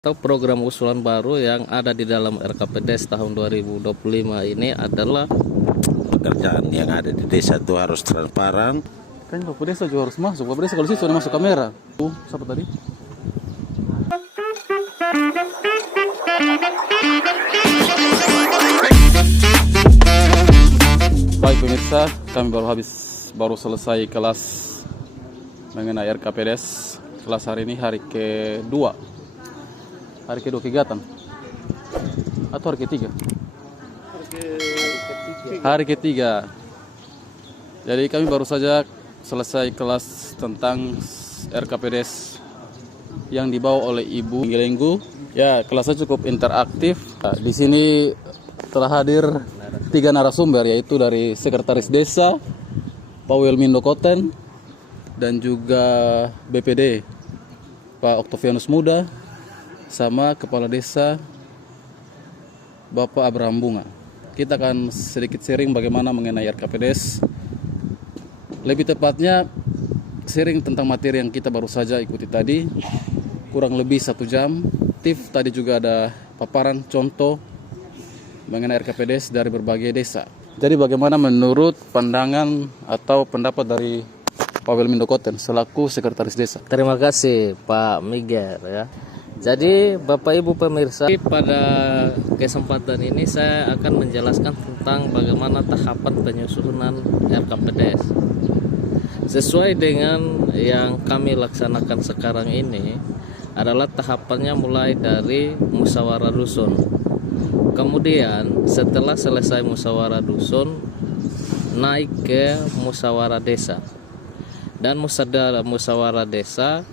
Atau program usulan baru yang ada di dalam RKPDes tahun 2025 ini adalah pekerjaan yang ada di desa itu harus transparan. Kan Bapak Desa juga harus masuk. Bapak Desa kalau sih sudah masuk kamera. Siapa tadi? Baik pemirsa, kami baru selesai kelas mengenai RKPDes. Kelas hari ini hari kedua. Hari kedua kegiatan atau hari ketiga? Hari ketiga. Jadi kami baru saja selesai kelas tentang RKPDes yang dibawa oleh Ibu Gelenggu. Ya, kelasnya cukup interaktif. Di sini telah hadir 3 narasumber, yaitu dari Sekretaris Desa Pak Wilmindo Koten dan juga BPD Pak Oktavianus Muda sama Kepala Desa Bapak Abraham Bunga. Kita akan sedikit sharing bagaimana mengenai RKPDes. Lebih tepatnya sharing tentang materi yang kita baru saja ikuti tadi, kurang lebih 1 jam. Tadi juga ada paparan contoh mengenai RKPDes dari berbagai desa. Jadi bagaimana menurut pandangan atau pendapat dari Pak Wilmindo Koten selaku Sekretaris Desa? terima kasih Pak Miguel ya. Jadi Bapak Ibu pemirsa, pada kesempatan ini saya akan menjelaskan tentang bagaimana tahapan penyusunan RKPDes. Sesuai dengan yang kami laksanakan sekarang ini adalah tahapannya mulai dari musyawarah dusun. Kemudian setelah selesai musyawarah dusun, naik ke musyawarah desa. Dan musyawarah desa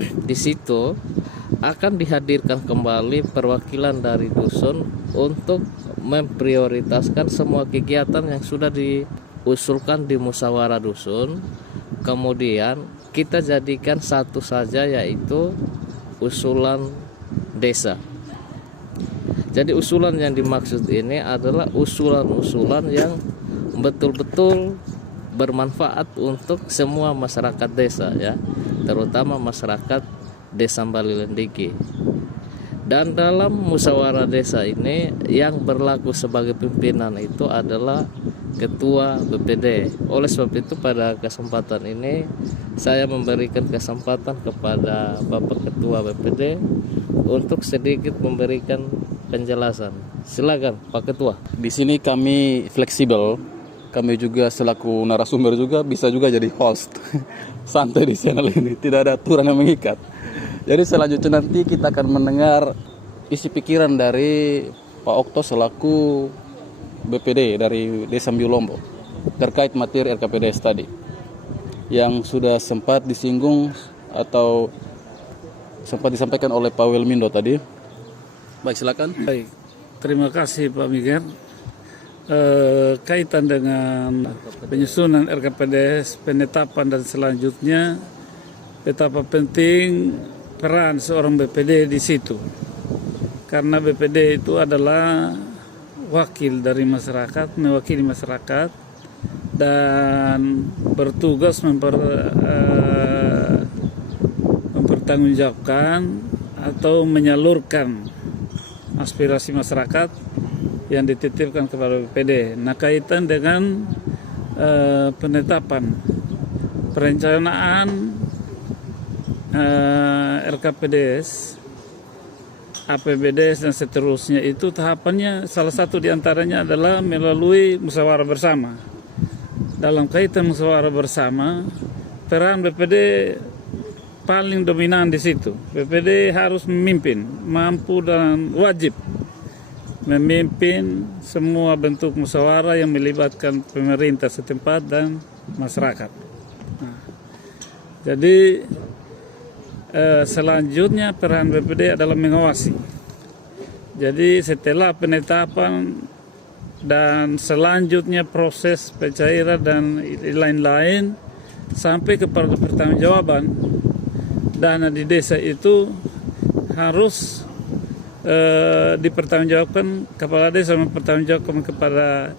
di situ akan dihadirkan kembali perwakilan dari dusun untuk memprioritaskan semua kegiatan yang sudah diusulkan di musyawarah dusun. Kemudian kita jadikan satu saja, yaitu usulan desa. Jadi usulan yang dimaksud ini adalah usulan-usulan yang betul-betul bermanfaat untuk semua masyarakat desa ya, terutama masyarakat Desa Balilendiki. Dan dalam musyawarah desa ini yang berlaku sebagai pimpinan itu adalah Ketua BPD. Oleh sebab itu pada kesempatan ini saya memberikan kesempatan kepada Bapak Ketua BPD untuk sedikit memberikan penjelasan. Silakan Pak Ketua. Di sini kami fleksibel. Kami juga selaku narasumber juga bisa juga jadi host. Santai di channel ini, tidak ada aturan yang mengikat. Jadi selanjutnya nanti kita akan mendengar isi pikiran dari Pak Okto selaku BPD dari Desa Mbiulombo terkait materi RKPDes tadi yang sudah sempat disinggung atau sempat disampaikan oleh Pak Wilmindo tadi. Baik, silakan. Baik, terima kasih Pak Miguel. Kaitan dengan penyusunan RKPDes, penetapan dan selanjutnya, betapa penting peran seorang BPD di situ. Karena BPD itu adalah wakil dari masyarakat, mewakili masyarakat dan bertugas mempertanggungjawabkan atau menyalurkan aspirasi masyarakat yang dititipkan kepada BPD. Nah, kaitan dengan penetapan perencanaan RKPDes, APBDes dan seterusnya, itu tahapannya salah satu diantaranya adalah melalui musyawarah bersama. Dalam kaitan musyawarah bersama, peran BPD paling dominan di situ. BPD harus memimpin, mampu dan wajib memimpin semua bentuk musyawarah yang melibatkan pemerintah setempat dan masyarakat. Nah, jadi selanjutnya peran BPD adalah mengawasi. Jadi setelah penetapan dan selanjutnya proses pencairan dan lain-lain sampai kepada pertanggungjawaban, dana di desa itu harus dipertanggungjawabkan, kepala desa mempertanggungjawabkan kepada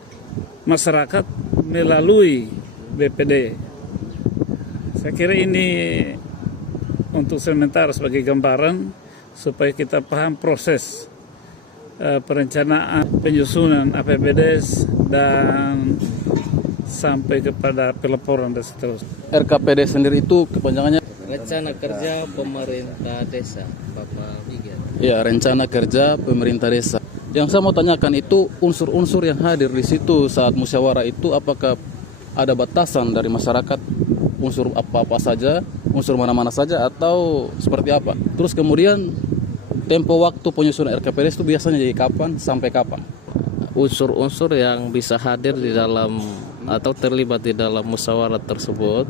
masyarakat melalui BPD. Saya kira ini untuk sementara sebagai gambaran supaya kita paham proses perencanaan penyusunan APBDes dan sampai kepada pelaporan dan seterusnya. RKPD sendiri itu kepanjangannya? Rencana Kerja Pemerintah Desa, Bapak Biga. Ya, rencana kerja pemerintah desa. Yang saya mau tanyakan itu unsur-unsur yang hadir di situ saat musyawarah itu apakah ada batasan dari masyarakat, unsur apa-apa saja, unsur mana-mana saja atau seperti apa? Terus kemudian tempo waktu penyusunan RKPD itu biasanya dari kapan sampai kapan? Unsur-unsur yang bisa hadir di dalam atau terlibat di dalam musyawarah tersebut,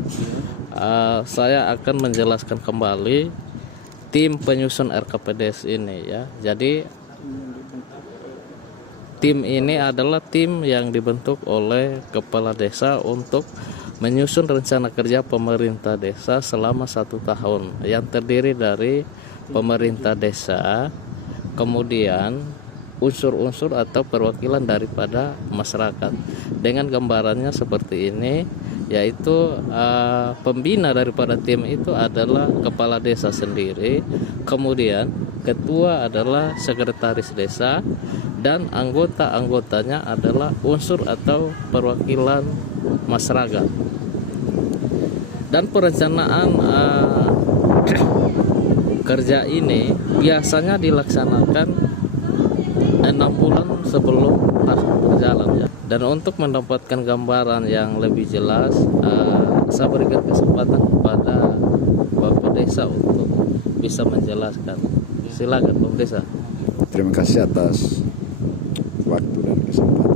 saya akan menjelaskan kembali tim penyusun RKPDes ini ya. Jadi tim ini adalah tim yang dibentuk oleh kepala desa untuk menyusun rencana kerja pemerintah desa selama 1 tahun yang terdiri dari pemerintah desa, kemudian unsur-unsur atau perwakilan daripada masyarakat. Dengan gambarannya seperti ini, yaitu pembina daripada tim itu adalah kepala desa sendiri, kemudian ketua adalah sekretaris desa, dan anggota-anggotanya adalah unsur atau perwakilan masyarakat. Dan perencanaan kerja ini biasanya dilaksanakan 6 bulan sebelum tahun berjalan ya. Dan untuk mendapatkan gambaran yang lebih jelas, saya berikan kesempatan kepada Bapak Desa untuk bisa menjelaskan. Silakan Bapak Desa. Terima kasih atas waktu dan kesempatan.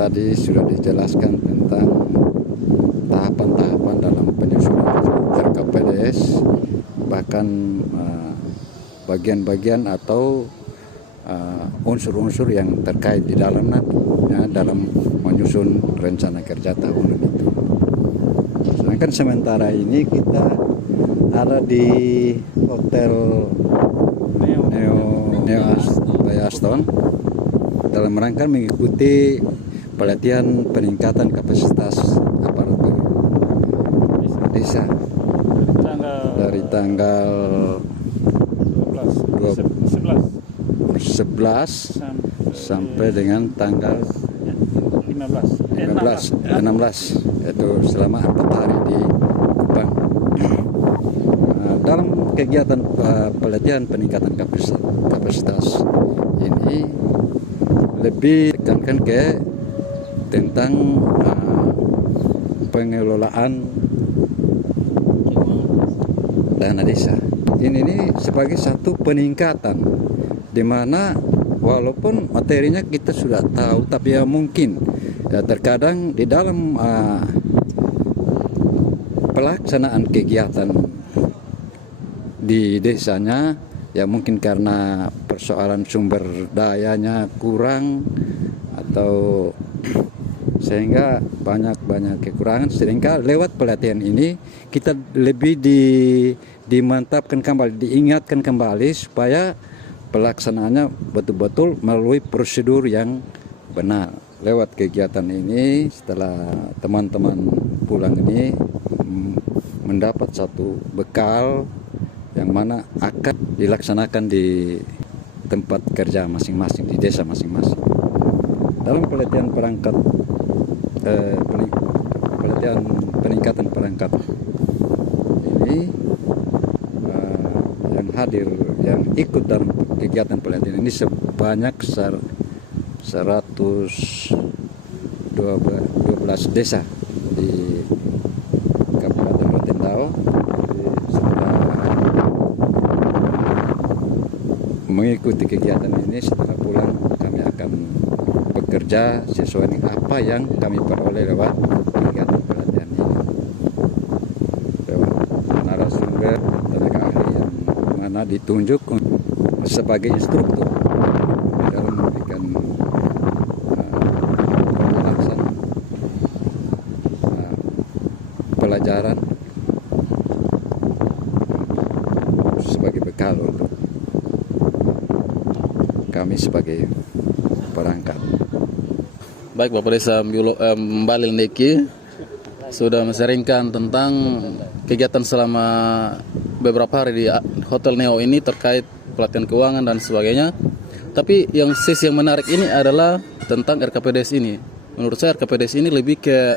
Tadi sudah dijelaskan tentang tahapan-tahapan dalam penyusunan RKPDS, bahkan bagian-bagian atau unsur-unsur yang terkait di dalamnya dalam menyusun rencana kerja tahunan itu. Sedangkan sementara ini kita ada di Hotel Neo Aston dalam rangka mengikuti pelatihan peningkatan kapasitas aparatur desa dari tanggal 11 sampai dengan tanggal 16 yaitu selama 4 hari di Kupang. Dalam kegiatan pelatihan peningkatan kapasitas ini lebih tekankan ke tentang pengelolaan dana desa. Ini sebagai satu peningkatan di mana walaupun materinya kita sudah tahu, tapi ya mungkin ya terkadang di dalam pelaksanaan kegiatan di desanya ya mungkin karena persoalan sumber dayanya kurang atau sehingga banyak kekurangan, sehingga lewat pelatihan ini kita lebih dimantapkan kembali, diingatkan kembali supaya pelaksanaannya betul-betul melalui prosedur yang benar. Lewat kegiatan ini, setelah teman-teman pulang ini mendapat satu bekal yang mana akan dilaksanakan di tempat kerja masing-masing, di desa masing-masing. Dalam pelatihan pelatihan peningkatan perangkat ini yang hadir, yang ikut dalam kegiatan pelatihan ini sebanyak 112 desa di Kabupaten Rotendao. Setelah mengikuti kegiatan ini, setelah pulang kami akan bekerja sesuai dengan apa yang kami peroleh lewat kegiatan pelatihan ini, lewat narasumber tenaga ahli yang mana ditunjuk sebagai instruktur dalam memberikan pelaksanaan pelajaran sebagai bekal untuk kami sebagai perangkat. Baik, Bapak Desa Mbalil Neki sudah menseringkan tentang kegiatan selama beberapa hari di Hotel Neo ini terkait pelatihan keuangan dan sebagainya. Tapi yang sisi yang menarik ini adalah tentang RKPDS ini. Menurut saya RKPDS ini lebih ke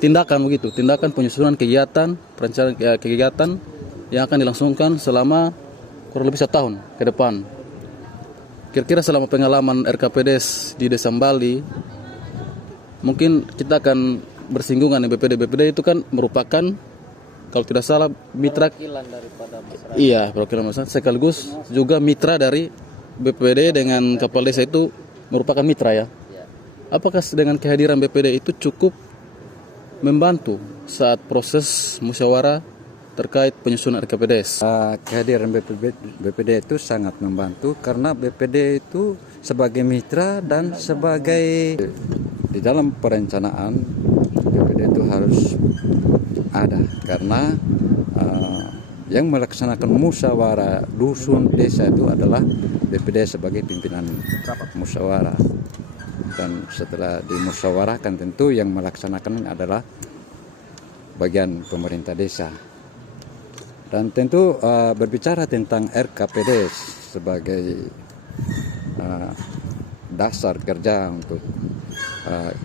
tindakan begitu, tindakan penyusunan kegiatan, perencanaan kegiatan yang akan dilangsungkan selama kurang lebih 1 tahun ke depan. Kira-kira selama pengalaman RKPDS di Desa Bali, mungkin kita akan bersinggungan dengan BPD. BPD itu kan merupakan, kalau tidak salah, mitra daripada masyarakat. Iya, perwakilan masyarakat sekaligus juga mitra dari BPD dengan kepala desa itu merupakan mitra ya. Apakah dengan kehadiran BPD itu cukup membantu saat proses musyawarah terkait penyusunan RKPDS? Kehadiran BPD itu sangat membantu karena BPD itu sebagai mitra dan sebagai di dalam perencanaan BPD itu harus ada karena yang melaksanakan musyawarah dusun desa itu adalah BPD sebagai pimpinan musyawarah, dan setelah dimusyawarahkan tentu yang melaksanakan adalah bagian pemerintah desa. Dan tentu berbicara tentang RKPDS sebagai dasar kerja untuk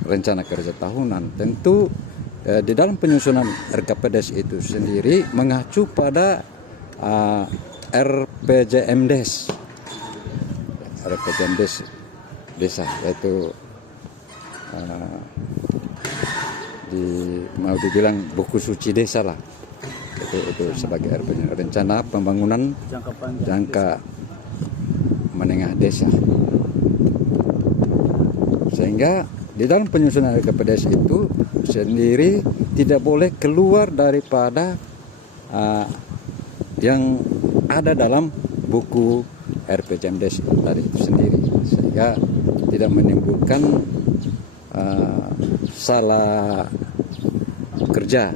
rencana kerja tahunan, tentu di dalam penyusunan RKPDS itu sendiri mengacu pada RPJMDes desa, yaitu mau dibilang buku suci desa lah. Itu sebagai rencana pembangunan jangka menengah desa. Sehingga di dalam penyusunan RKPDS itu sendiri tidak boleh keluar daripada yang ada dalam buku RPJMDes tadi itu sendiri, sehingga tidak menimbulkan salah kerja.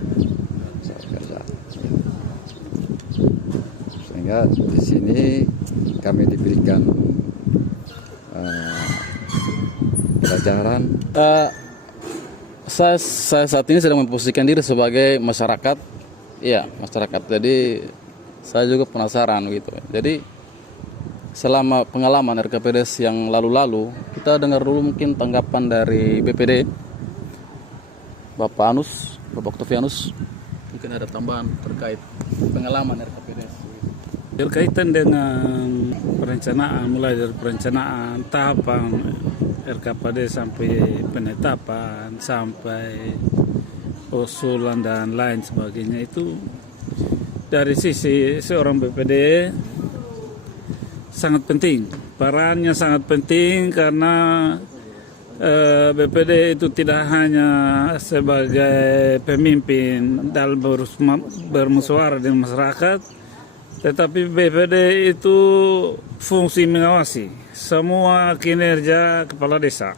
Sehingga di sini kami diberikan pelajaran. Saya saat ini sedang memposisikan diri sebagai masyarakat, iya masyarakat. Jadi saya juga penasaran gitu. Jadi selama pengalaman RKPDS yang lalu-lalu, kita dengar dulu mungkin tanggapan dari BPD, Bapak Anus, Bapak Oktavianus, mungkin ada tambahan terkait pengalaman RKPDS. Berkaitan dengan perencanaan, mulai dari perencanaan, tahapan RKPD sampai penetapan, sampai usulan dan lain sebagainya, itu dari sisi seorang BPD sangat penting. Perannya sangat penting karena BPD itu tidak hanya sebagai pemimpin dalam bermusyawarah dengan masyarakat, tetapi BPD itu fungsi mengawasi semua kinerja kepala desa,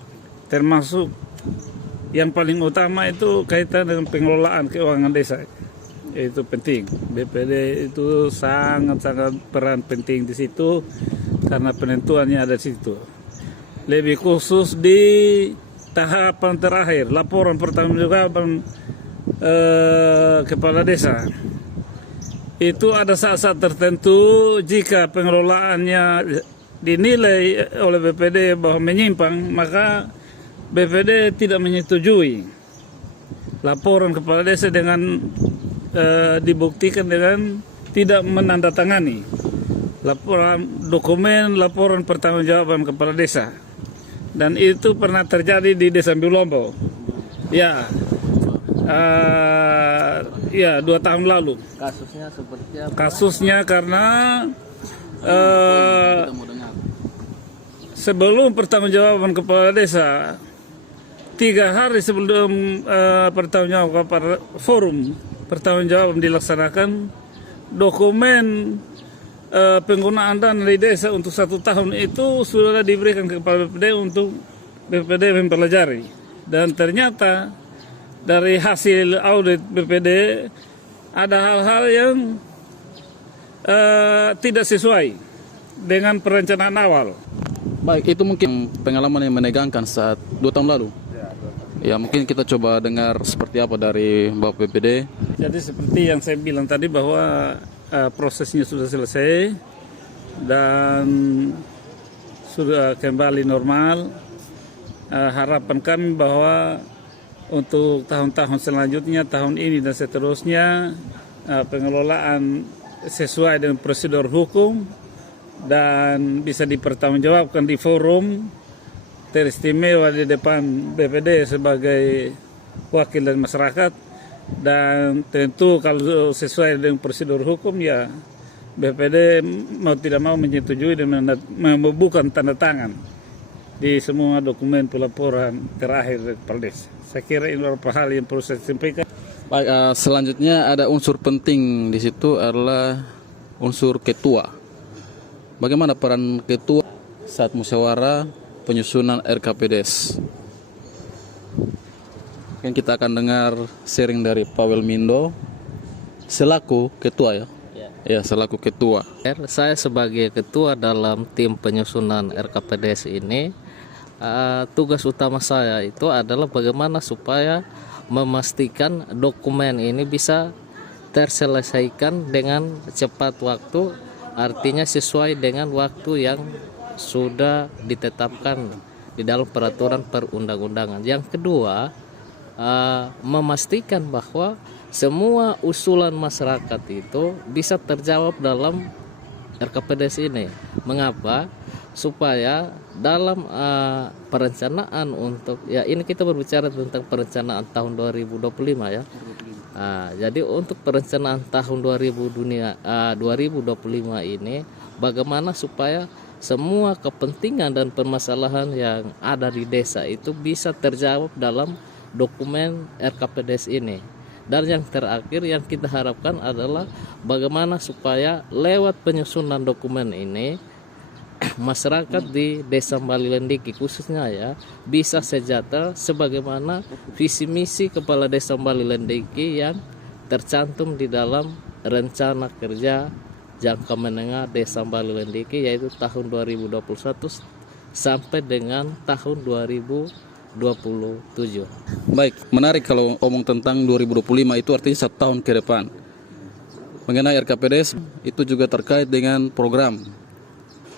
termasuk yang paling utama itu kaitan dengan pengelolaan keuangan desa. Itu penting. BPD itu sangat-sangat peran penting di situ karena penentuannya ada di situ. Lebih khusus di tahapan terakhir, laporan pertanggungjawaban kepala desa. Itu ada saat-saat tertentu jika pengelolaannya dinilai oleh BPD bahwa menyimpang, maka BPD tidak menyetujui laporan kepala desa dengan dibuktikan dengan tidak menandatangani laporan pertanggungjawaban kepala desa, dan itu pernah terjadi di Desa Bilombo ya 2 tahun lalu. Kasusnya seperti apa? Kasusnya karena sebelum pertanggungjawaban kepala desa, 3 hari sebelum pertanggungjawaban forum pertanggungjawaban dilaksanakan, dokumen penggunaan dana di desa untuk 1 tahun itu sudah diberikan kepada BPD untuk BPD mempelajari, dan ternyata dari hasil audit BPD ada hal-hal yang tidak sesuai dengan perencanaan awal. Baik, itu mungkin pengalaman yang menegangkan saat 2 tahun lalu. Ya, mungkin kita coba dengar seperti apa dari Bapak BPD. Jadi seperti yang saya bilang tadi bahwa prosesnya sudah selesai dan sudah kembali normal. Harapan kami bahwa untuk tahun-tahun selanjutnya, tahun ini dan seterusnya, pengelolaan sesuai dengan prosedur hukum dan bisa dipertanggungjawabkan di forum teristimewa di depan BPD sebagai wakil dari masyarakat. Dan tentu kalau sesuai dengan prosedur hukum, ya BPD mau tidak mau menyetujui dan membubuhkan tanda tangan di semua dokumen pelaporan terakhir dari Kepala Desa. Saya kira ini beberapa hal yang perlu saya sampaikan. Baik, selanjutnya ada unsur penting di situ adalah unsur ketua. Bagaimana peran ketua saat musyawarah penyusunan RKPDes? Mungkin kita akan dengar sharing dari Pak Welmindo selaku ketua ya. Ya, selaku ketua. Saya sebagai ketua dalam tim penyusunan RKPDes ini, tugas utama saya itu adalah bagaimana supaya memastikan dokumen ini bisa terselesaikan dengan cepat waktu, artinya sesuai dengan waktu yang sudah ditetapkan di dalam peraturan perundang-undangan. Yang kedua, memastikan bahwa semua usulan masyarakat itu bisa terjawab dalam RKPDes ini. Mengapa? Supaya dalam perencanaan untuk, ya ini kita berbicara tentang perencanaan tahun 2025 ya. Jadi untuk perencanaan tahun 2025 ini, bagaimana supaya semua kepentingan dan permasalahan yang ada di desa itu bisa terjawab dalam dokumen RKPDes ini. Dan yang terakhir yang kita harapkan adalah bagaimana supaya lewat penyusunan dokumen ini masyarakat di Desa Mbalilendiki khususnya ya bisa sejahtera sebagaimana visi misi Kepala Desa Mbalilendiki yang tercantum di dalam rencana kerja jangka menengah Desa Mbalilendiki, yaitu tahun 2021 sampai dengan tahun 2027. Baik, menarik kalau ngomong tentang 2025 itu artinya 1 tahun ke depan. Mengenai RKPDes itu juga terkait dengan program.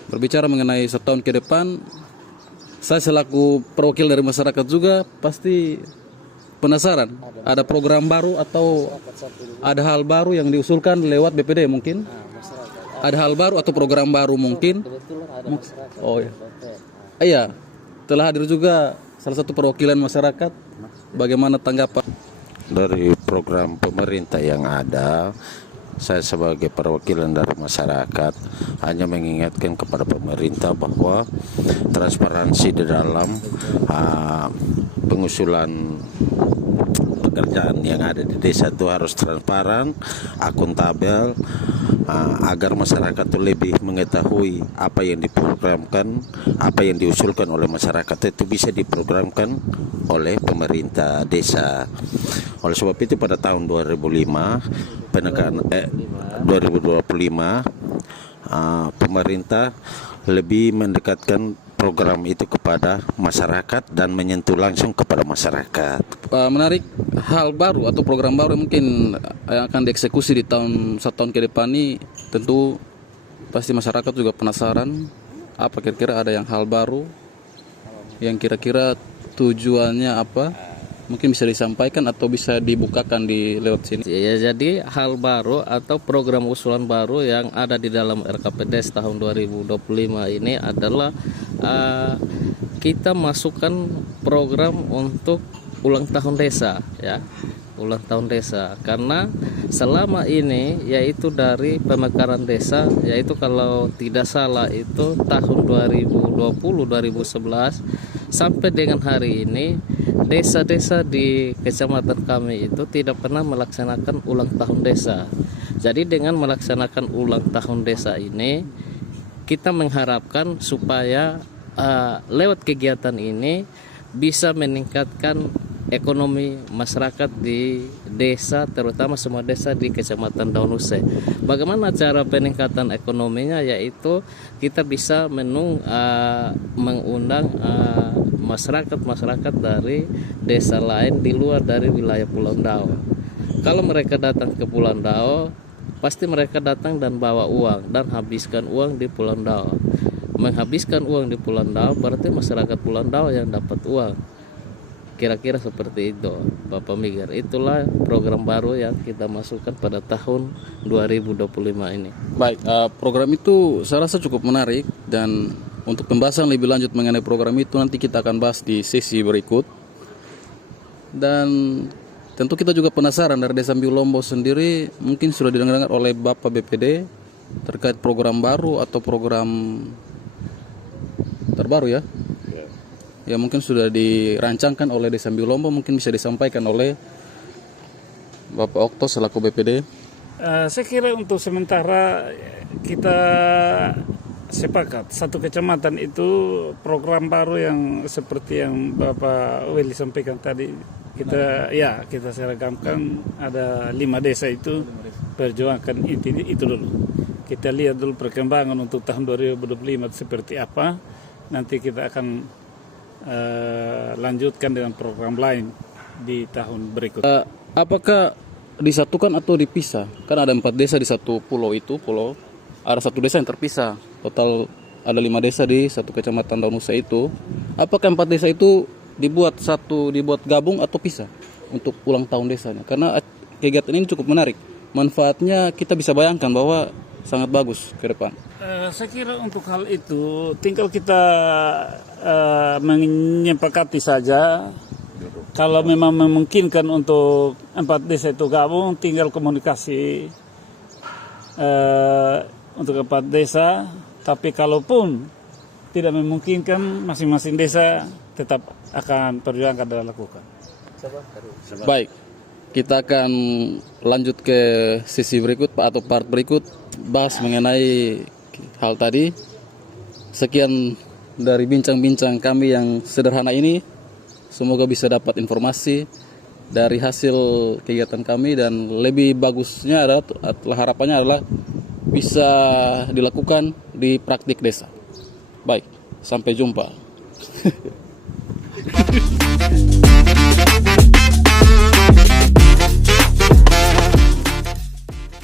Berbicara mengenai 1 tahun ke depan, saya selaku perwakil dari masyarakat juga pasti penasaran. Ada program baru atau ada hal baru yang diusulkan lewat BPD mungkin? Ada hal baru atau program baru mungkin? Oh ya. Iya, telah hadir juga salah satu perwakilan masyarakat. Bagaimana tanggapan Dari program pemerintah yang ada, saya sebagai perwakilan dari masyarakat hanya mengingatkan kepada pemerintah bahwa transparansi di dalam pengusulan pekerjaan yang ada di desa itu harus transparan, akuntabel, agar masyarakat itu lebih mengetahui apa yang diprogramkan, apa yang diusulkan oleh masyarakat itu bisa diprogramkan oleh pemerintah desa. Oleh sebab itu pada tahun 2025 pemerintah lebih mendekatkan program itu kepada masyarakat dan menyentuh langsung kepada masyarakat. menarik hal baru atau program baru mungkin yang akan dieksekusi di tahun 1 tahun ke depan ini? Tentu pasti masyarakat juga penasaran apa kira-kira ada yang hal baru yang kira-kira tujuannya apa, mungkin bisa disampaikan atau bisa dibukakan di lewat sini. Ya, jadi hal baru atau program usulan baru yang ada di dalam RKPDes tahun 2025 ini adalah kita masukkan program untuk ulang tahun desa ya. Ulang tahun desa, karena selama ini yaitu dari pemekaran desa, yaitu kalau tidak salah itu tahun 2020-2011 sampai dengan hari ini desa-desa di kecamatan kami itu tidak pernah melaksanakan ulang tahun desa. Jadi dengan melaksanakan ulang tahun desa ini kita mengharapkan supaya lewat kegiatan ini bisa meningkatkan ekonomi masyarakat di desa, terutama semua desa di Kecamatan Daunuse. Bagaimana cara peningkatan ekonominya? Yaitu kita bisa mengundang masyarakat dari desa lain di luar dari wilayah Pulau Dao. Kalau mereka datang ke Pulau Dao, pasti mereka datang dan bawa uang dan habiskan uang di Pulau Dao. Menghabiskan uang di Pulau Dao berarti masyarakat Pulau Dao yang dapat uang. Kira-kira seperti itu, Bapak Miger. Itulah program baru yang kita masukkan pada tahun 2025 ini. Baik, program itu saya rasa cukup menarik, dan untuk pembahasan lebih lanjut mengenai program itu nanti kita akan bahas di sesi berikut. Dan tentu kita juga penasaran dari Desa Ambiulombo sendiri, mungkin sudah didengar oleh Bapak BPD terkait program baru atau program terbaru ya. Ya mungkin sudah dirancangkan oleh Desa Ambiulombo, mungkin bisa disampaikan oleh Bapak Okto selaku BPD. Saya kira untuk sementara kita sepakat satu kecamatan itu program baru yang seperti yang Bapak Willy sampaikan tadi, kita seragamkan. Ada 5 desa itu perjuangkan itu dulu. Kita lihat dulu perkembangan untuk tahun 2025 seperti apa. Nanti kita akan lanjutkan dengan program lain di tahun berikutnya. Apakah disatukan atau dipisah? Kan ada 4 desa di satu pulau itu, ada 1 desa yang terpisah. Total ada 5 desa di satu kecamatan Daun Nusa itu. Apakah 4 desa itu dibuat gabung atau pisah untuk ulang tahun desanya? Karena kegiatan ini cukup menarik. Manfaatnya kita bisa bayangkan bahwa sangat bagus ke depan. Saya kira untuk hal itu tinggal kita menyepakati saja. Kalau memang memungkinkan untuk 4 desa itu gabung, tinggal komunikasi untuk 4 desa. Tapi kalaupun tidak memungkinkan, masing-masing desa tetap akan perjuangkan dan lakukan. Baik, kita akan lanjut ke sesi berikut atau part berikut, bahas mengenai hal tadi. Sekian dari bincang-bincang kami yang sederhana ini. Semoga bisa dapat informasi dari hasil kegiatan kami, dan lebih bagusnya adalah harapannya adalah bisa dilakukan di praktik desa. Baik, sampai jumpa.